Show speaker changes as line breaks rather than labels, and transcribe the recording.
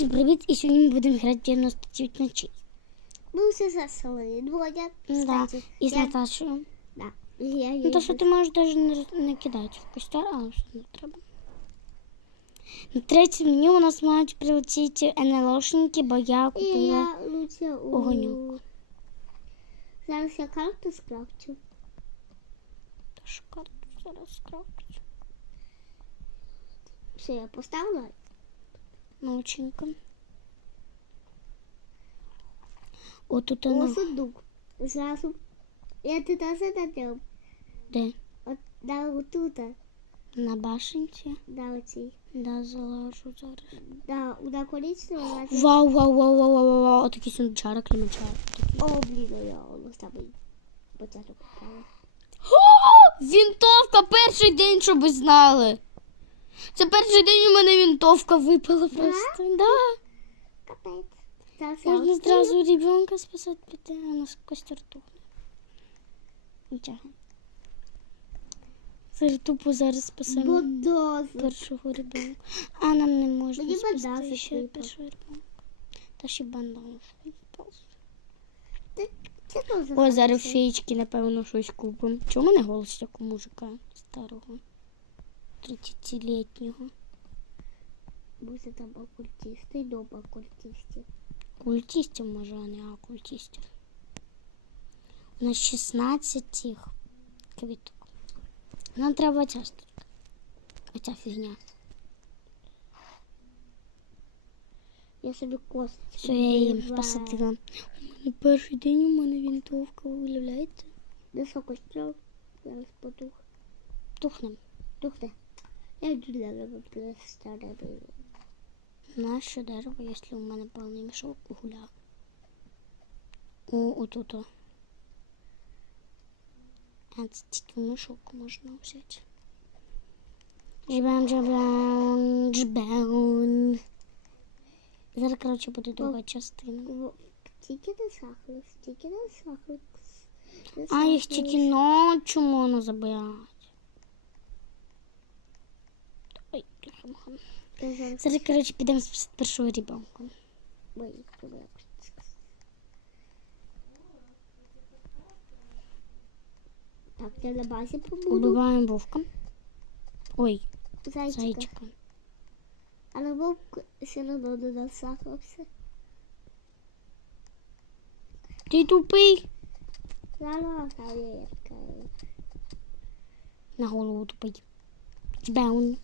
Всім привіт! І сьогодні ми будемо грати 99 ночей.
Ми все засали. Двоє.
Да.
Кстати,
І з
я-
Наташею.
Да. Я,
Ну то що ти можеш навіть не, роз- не кидати в костер, але все не треба. На третьому меню у нас мають прилетіти НЛОшники, бо я
І
купила.
я лучше у...
огоньок.
Зараз я карту скрафчу.
Тож карту зараз скрафчу.
Все, я поставила.
Наученька. О, тут
О,
вона.
сундук. Зразу. Я теж надав.
Де?
От, да, отут.
На башенці.
Да, оцій.
Да, залажу зараз.
Да, на коричневому. на-
Вау, вау, вау, вау, вау, вау, вау. Отакий сундучарок, клімачарок. Такий.
О, блін, я саме початок купила.
О, Вінтовка перший день, щоб ви знали. Це перший день у мене вінтовка випала просто. Да.
Капець.
Можна зразу ребенка спасати піти, а нас костер тухне. Нічого. Зараз тупо зараз спасемо
Бодоз.
першого ребенка. А нам не можна
Мені
спасти ще
випав.
першого ребенка. Та ще бандаж випав.
Ти- Це
О, зараз
хороше.
феєчки, напевно, щось купимо. Чому в мене голос як у мужика старого? 30-літнього.
Буде там окультисти, дом окультистів.
Культистів, може, а не окультистів. У нас 16 цих квіток. Нам треба ця штука. Оця фігня.
Я собі косточку.
Все, я
вбиваю.
посадила. У мене перший день у мене вінтовка, ви уявляєте?
Де сокостров? Зараз потух.
Тухнем.
Тухне. Я йду дерево перестарати.
Наше дерево, якщо у мене повний мішок, гуляв. О, отут. А це тільки мішок можна взяти. Джбан, джбан, джбан. Зараз, коротше, буде друга частина.
Тільки не сахар, тільки не сахар. Не
А їх тільки ночі можна забирати.
Я зараз
коротше, підемо з першого
тебе. Так, я на базі побуду.
Убиваємо вовка. Ой,
Зайчика.
зайчика.
Але вовк все одно не насахався.
Ти тупий. На голову тупий. Джбаун.